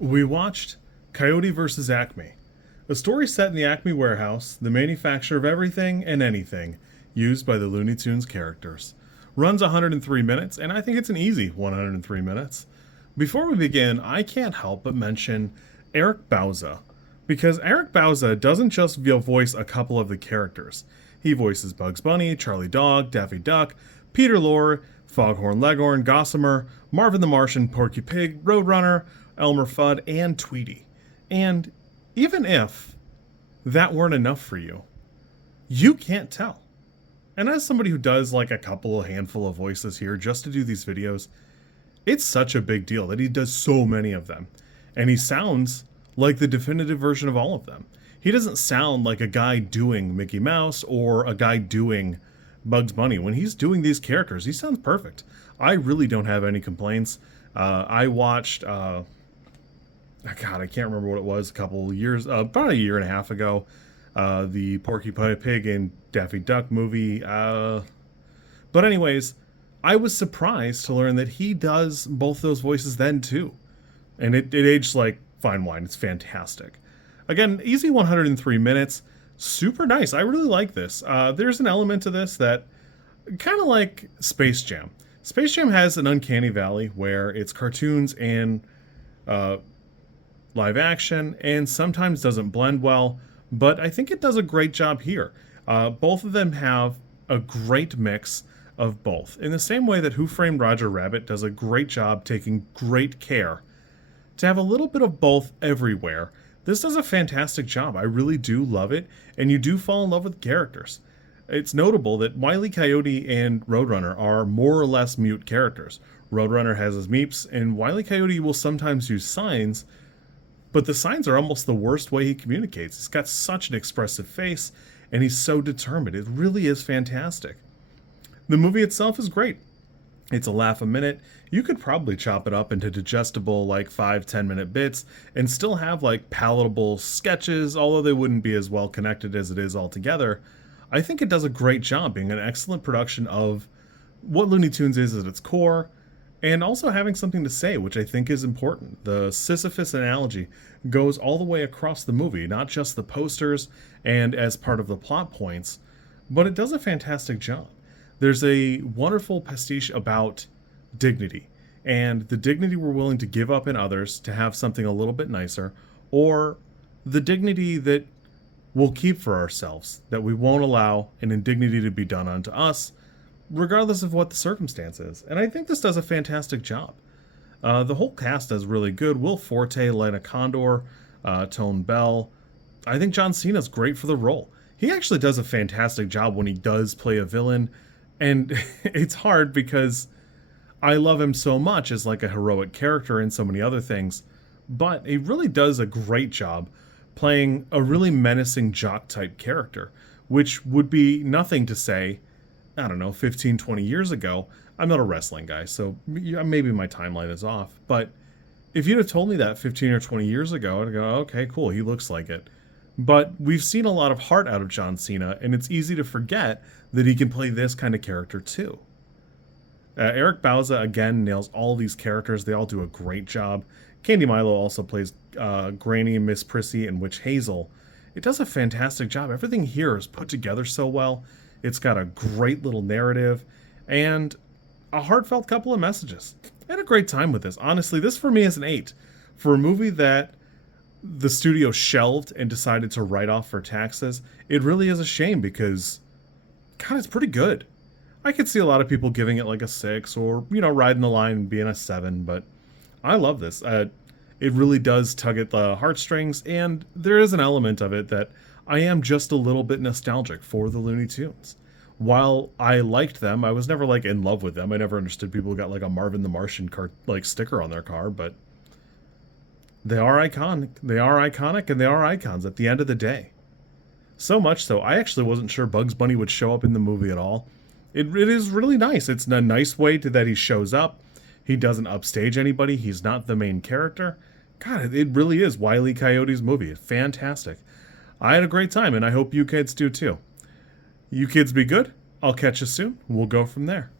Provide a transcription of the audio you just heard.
We watched Coyote vs. Acme, a story set in the Acme warehouse, the manufacturer of everything and anything used by the Looney Tunes characters. Runs 103 minutes, and I think it's an easy 103 minutes. Before we begin, I can't help but mention Eric Bauza, because Eric Bauza doesn't just voice a couple of the characters. He voices Bugs Bunny, Charlie Dog, Daffy Duck, Peter Lorre, Foghorn Leghorn, Gossamer, Marvin the Martian, Porky Pig, Roadrunner, Elmer Fudd, and Tweety. And even if that weren't enough for you, you can't tell. And as somebody who does like a handful of voices here just to do these videos, it's such a big deal that he does so many of them. And he sounds like the definitive version of all of them. He doesn't sound like a guy doing Mickey Mouse or a guy doing Bugs Bunny. When he's doing these characters, he sounds perfect. I really don't have any complaints. I watched, God, I can't remember what it was, a couple of years, about a year and a half ago, the Porky Pig and Daffy Duck movie. But anyways, I was surprised to learn that he does both those voices then too. And it aged like fine wine. It's fantastic. Again, easy 103 minutes. Super nice. I really like this. There's an element to this that kind of like Space Jam. Space Jam has an uncanny valley where it's cartoons and live action and sometimes doesn't blend well, but I think it does a great job here. Both of them have a great mix of both. In the same way that Who Framed Roger Rabbit does a great job taking great care to have a little bit of both everywhere, this does a fantastic job. I really do love it, and you do fall in love with the characters. It's notable that Wile E. Coyote and Roadrunner are more or less mute characters. Roadrunner has his meeps, and Wile E. Coyote will sometimes use signs, but the signs are almost the worst way he communicates. He's got such an expressive face, and he's so determined. It really is fantastic. The movie itself is great. It's a laugh a minute. You could probably chop it up into digestible like 5-10 minute bits and still have like palatable sketches, although they wouldn't be as well connected as it is altogether. I think it does a great job being an excellent production of what Looney Tunes is at its core, and also having something to say, which I think is important. The Sisyphus analogy goes all the way across the movie, not just the posters and as part of the plot points, but it does a fantastic job. There's a wonderful pastiche about dignity, and the dignity we're willing to give up in others to have something a little bit nicer, or the dignity that we'll keep for ourselves, that we won't allow an indignity to be done unto us, regardless of what the circumstance is. And I think this does a fantastic job. The whole cast does really good. Will Forte, Lana Condor, Tone Bell. I think John Cena's great for the role. He actually does a fantastic job when he does play a villain, and it's hard because I love him so much as like a heroic character and so many other things, but he really does a great job playing a really menacing jock-type character, which would be nothing to say, I don't know, 15, 20 years ago. I'm not a wrestling guy, so maybe my timeline is off, but if you'd have told me that 15 or 20 years ago, I'd go, okay, cool, he looks like it. But we've seen a lot of heart out of John Cena, and it's easy to forget that he can play this kind of character too. Eric Bauza, again, nails all these characters. They all do a great job. Candy Milo also plays Granny, Miss Prissy, and Witch Hazel. It does a fantastic job. Everything here is put together so well. It's got a great little narrative and a heartfelt couple of messages. I had a great time with this. Honestly, this for me is an 8. For a movie that the studio shelved and decided to write off for taxes, it really is a shame because, God, it's pretty good. I could see a lot of people giving it like a 6 or, riding the line and being a 7, but I love this. It really does tug at the heartstrings, and there is an element of it that I am just a little bit nostalgic for the Looney Tunes. While I liked them, I was never like in love with them. I never understood people who got like a Marvin the Martian sticker on their car, but they are iconic. They are iconic, and they are icons at the end of the day. So much so, I actually wasn't sure Bugs Bunny would show up in the movie at all. It is really nice. It's a nice way that he shows up. He doesn't upstage anybody. He's not the main character. God, it really is Wile E. Coyote's movie. It's fantastic. I had a great time, and I hope you kids do too. You kids be good. I'll catch you soon. We'll go from there.